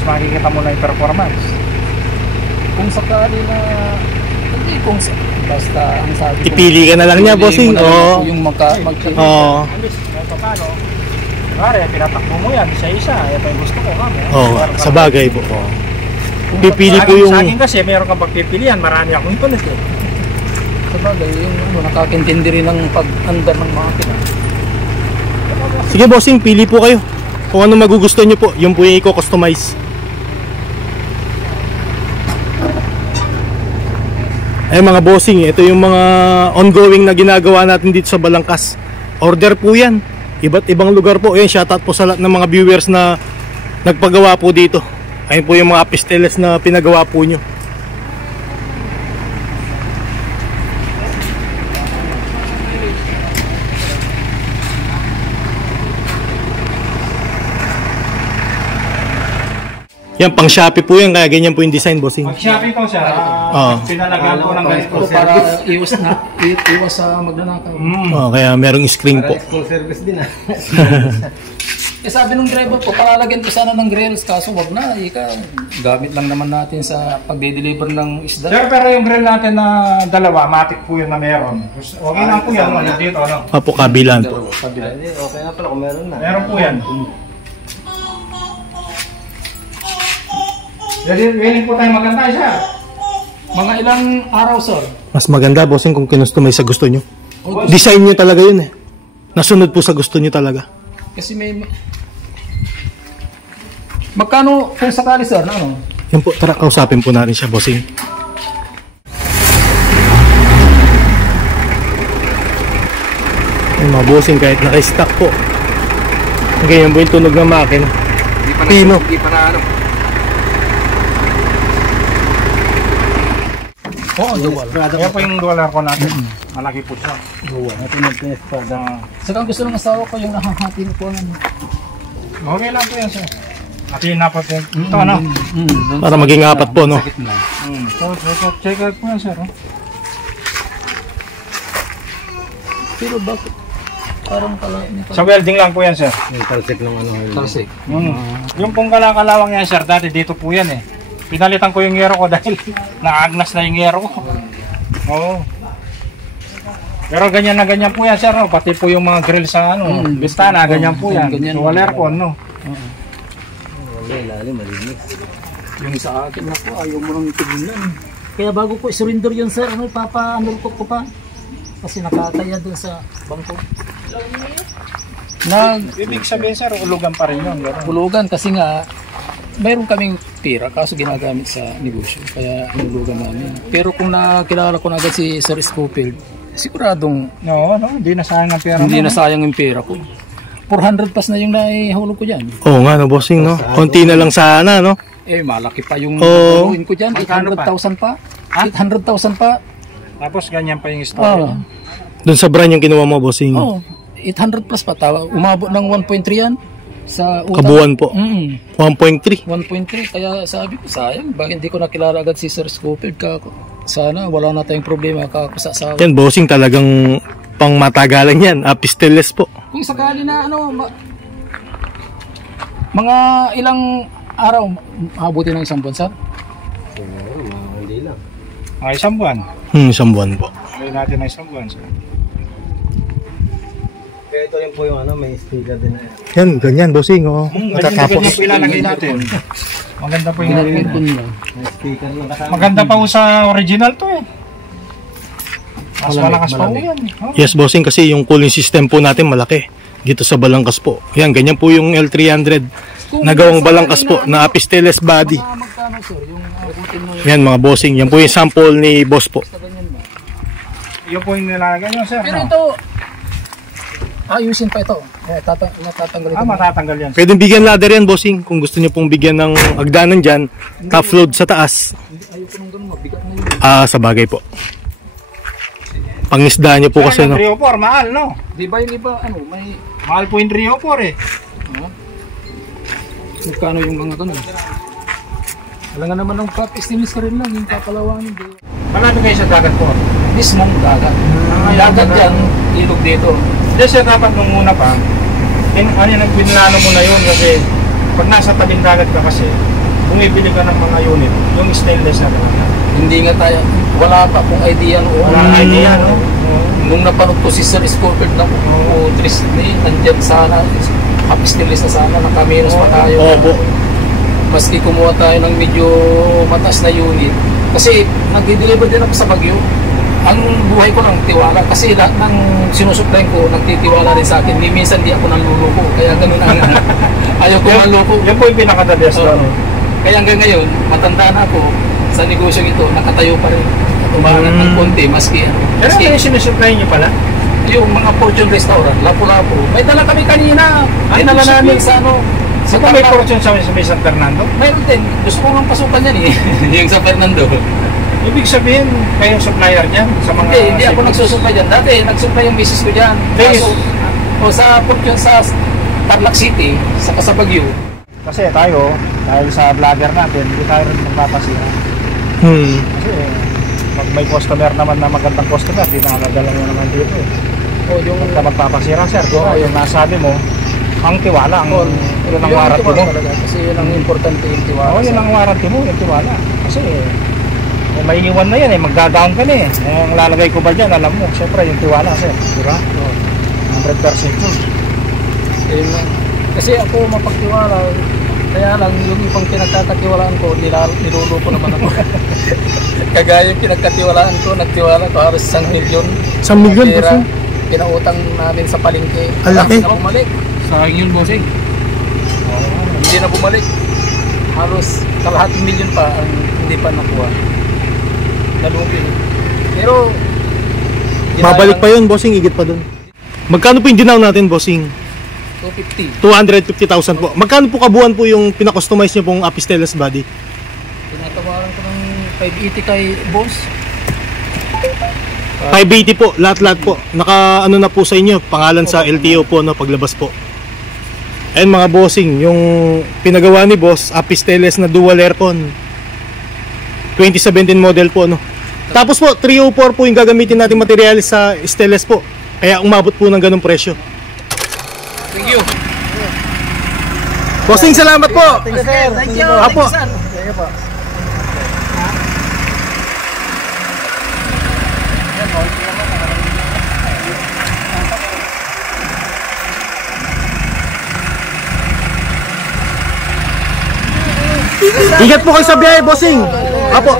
least makikita mo na yung performance. Kung sakali na hindi, basta ang sabi ko, ipili ka na lang niya, bossing. Oo. Yung magpili. Oo. Paano? Pare, pinatakbo mo yan isa-isa. Ito yung gusto ko kami. Oo, sa bagay po. Pipili po yung... Sa akin kasi, meron kang pagpipilian. Marami akong ipalit eh. Sa bagay, yung nakakintindi rin ng pag-andar ng makina. Sige, bossing, pili po kayo. Kung ano magugustuhan nyo po, yun po yung i-customize. Ay mga bossing, ito yung mga ongoing na ginagawa natin dito sa Balangkas. Order po yan. Iba't ibang lugar po. Ayan, shoutout po sa lahat ng mga viewers na nagpagawa po dito. Ayun po yung mga pisteles na pinagawa po nyo. Yan, pang Shopee po yan, kaya ganyan po yung design, bossing. Mag-shopping ko siya. Pinalagaan ko ng ganito. Para iwas sa magnanakaw. Kaya merong screen po. Full service din Sabi nung driver po, palalagyan ko sana ng grills, kaso wag na. Gamit lang naman natin sa pagde-deliver ng isda. Sir, pero yung grill natin na dalawa, matic po yun na meron. Okay lang po yan, dito, ano? Apo, kabilan po. Okay na pala kung meron na. Meron po yan. Willing po tayo maganda siya. Mga ilang araw, sir? Mas maganda, bossing, kung kinustomize sa gusto nyo. Design nyo talaga yun eh. Nasunod po sa gusto nyo talaga. Kasi may... Magkano kung sakali, sir, na ano? Yan po, tara, kausapin po natin siya, bossing. Ay, mga bossing, kahit naka-stack po. Ganyan po yung tunog ng makina. Pino. Hindi pa na ano. Oo, dual. Kaya po yung dollar ko natin. Malaki po siya. Dual. Ito nag-test pa na... Saka gusto ng asawa ko yung nakahati na po ano. Okay lang po yan, sir. At yun napat yung... Ito, ano? Para maging apat po, no? So, check out po yan, sir. Pero bakit? Parang pala... Sa welding lang po yan, sir. Yung talsik ng ano. Talsik. Yung pong kalakalawang yan, sir, dati dito po yan eh. Pinalitan ko yung yero ko dahil naagnas na yung yero ko. Oo. Pero ganyan na ganyan po yan, sir. No? Pati po yung mga grill sa ano, bistana, ganyan po yan. Dual aircon, no? Lalim, malinis. Yung sa akin na po, ayaw mo nang tignan. Kaya bago ko surrender yun, sir, ano, papa-undercook ko pa. Kasi nakataya dun sa bangko. Ibig sabihin, sir, ulugan pa rin yun. Ulugan kasi nga, mayroon kaming pera kaso ginagamit sa negosyo. Kaya inulugan namin. Pero kung nakilala ko na agad si Sir Scofield, siguradong... No, hindi na sayang ang pera mo. Hindi na sayang yung pera ko. 400 plus na yung naihulog ko dyan. Oo nga, no, bossing, no? Konti na lang sana, no? Eh, malaki pa yung gagawin ko dyan. 800,000 pa. 800,000 pa. Tapos ganyan pa yung story. Doon sa brand yung kinuha mo, bossing. Oo. 800 plus pa. Umabot ng 1.3 yan. Sa utang. Kabuuan po. 1.3. 1.3. Kaya sabi ko, sayang. Bakit hindi ko nakilala agad si Sir Scofield? Sana wala na tayong problema sa Yan, bossing, talagang pang matagalan yan. Pisteles po. Kung sakali na ano, mga ilang araw, abutin ng isang buwan, sir? Hindi lang. Isang buwan. Isang buwan po. Gawin natin na isang buwan, sir. Kaya ito rin po yung ano, may sticker din na yan. Yan, ganyan, bossing, oh. Matatapos. Ganyan po ilalagay natin. Maganda po yung May sticker lang. maganda pa po sa original to eh. Mas malakas pa po yan. Yes, bossing, kasi yung cooling system po natin malaki. Dito sa Balangkas po. Yan, ganyan po yung L300. Nagawang Balangkas po, na pisteles body. Magkano, sir, yung abutin mo Yan, mga bossing. Yan po yung sample ni boss po. Yun po yung nilalagay nyo, sir. Pero ito, ayusin pa ito. Matatanggal ito. Matatanggal yan. Pwedeng bigyan ladder yan, bossing. Kung gusto niyo pong bigyan ng agdanan dyan, top load sa taas. Ayoko nung ganun, mabigat na yun. Sa bagay po. Pangisda niyo po kasi, no? 304, mahal, no? Di ba yung iba, ano, may... Mahal po yung 304 eh. Magkano yung mga ganun? Wala nga naman ng estimates ka rin lang, yung papalawanin. Malapit kayo sa dagat po. Mismong dagat. Dagat dyan, ilog dito. Hindi siya dapat nung una pa, pinlano mo na yun kasi pag nasa tabing dagat ka kasi, bumibili ka ng mga unit, yung stainless na talaga. Hindi nga tayo, wala pa akong idea noon. Wala idea, no? Nung napanood ko si Sir Scofield ng Utris, nandiyan sana, happy-stainless na sana, nakaminos pa tayo. Opo. Maski kumuha tayo ng medyo mataas na unit. Kasi nag-deliver din ako sa Baguio. Ang buhay ko ng tiwala kasi lahat ng sinusupply ko nagtitiwala rin sa akin. Minsan di ako nanluloko. Kaya ganun ang ayaw ko manloko. Yan po yung pinaka-the-best doon. Kaya hanggang ngayon, matanda na ako sa negosyo ito, nakatayo pa rin. Tumangat ng konti, maski Pero ano yung sinusupply niyo pala? yung mga Fortune Restaurant, Lapu-Lapu. May dala kami kanina. Ay, Dinala namin sabihin. sa ano. Sa may fortune sa may San Fernando? Mayroon din. Gusto ko lang pasukan yan eh. Yung sa Fernando. Ibig sabihin, kayong supplier niyan sa mga... Hindi ako nagsusupply dyan. Dati, nagsupply yung misis ko dyan. Yes. O sa Fortune sa Tarlac City, sa Casabagyo. Kasi tayo, dahil sa vlogger natin, hindi tayo rin magpapasira. Kasi pag may customer naman na magandang customer, dinadala mo naman dito eh. O yung... Huwag ka magpapasira, sir. Kung yung nasabi mo, ang tiwala, yun ang warranty mo. Talaga, kasi yun ang importante yung tiwala. Oo, yun ang warranty mo, yung tiwala. Kasi kung may iwan na yan, magda-down ka na eh. Ang lalagay ko ba dyan, alam mo, syempre yung tiwala, sir. Diba? 100% yun. Yun lang. Kasi ako mapagtiwala, kaya lang yung ibang pinagkakatiwalaan ko, niluluko naman ako. Kagaya yung pinagkatiwalaan ko, nagtiwala ko halos 1 milyon. 1 milyon po Pera, sir? Pinautang namin sa palengke. Ang laki. Hindi na bumalik. Sayang yun, bossing. Hindi na bumalik. Halos kalahating milyon pa ang hindi pa nakuha. Nalugi. Pero Babalik pa yun, bossing, igit pa dun. Magkano po yung dinaw natin, bossing? 250. 250,000 po. Magkano po kabuuan po yung pinakustomize nyo pong Apisteles body? Tinatawaran ko ng 580 kay boss. 580 po, lahat-lahat po. Naka ano na po sa inyo, pangalan sa LTO po no paglabas po. Ayun mga bossing, yung pinagawa ni boss, Apisteles na dual aircon. 2017 model po no. Tapos po 304 po yung gagamitin nating materialis sa stainless po. Kaya umabot po ng ganung presyo. Thank you. Bossing, salamat po. Thank you, sir. Thank you. Apo. Thank you, sir. Thank you po. Ingat po kayo sa biyahe, bossing. Apo.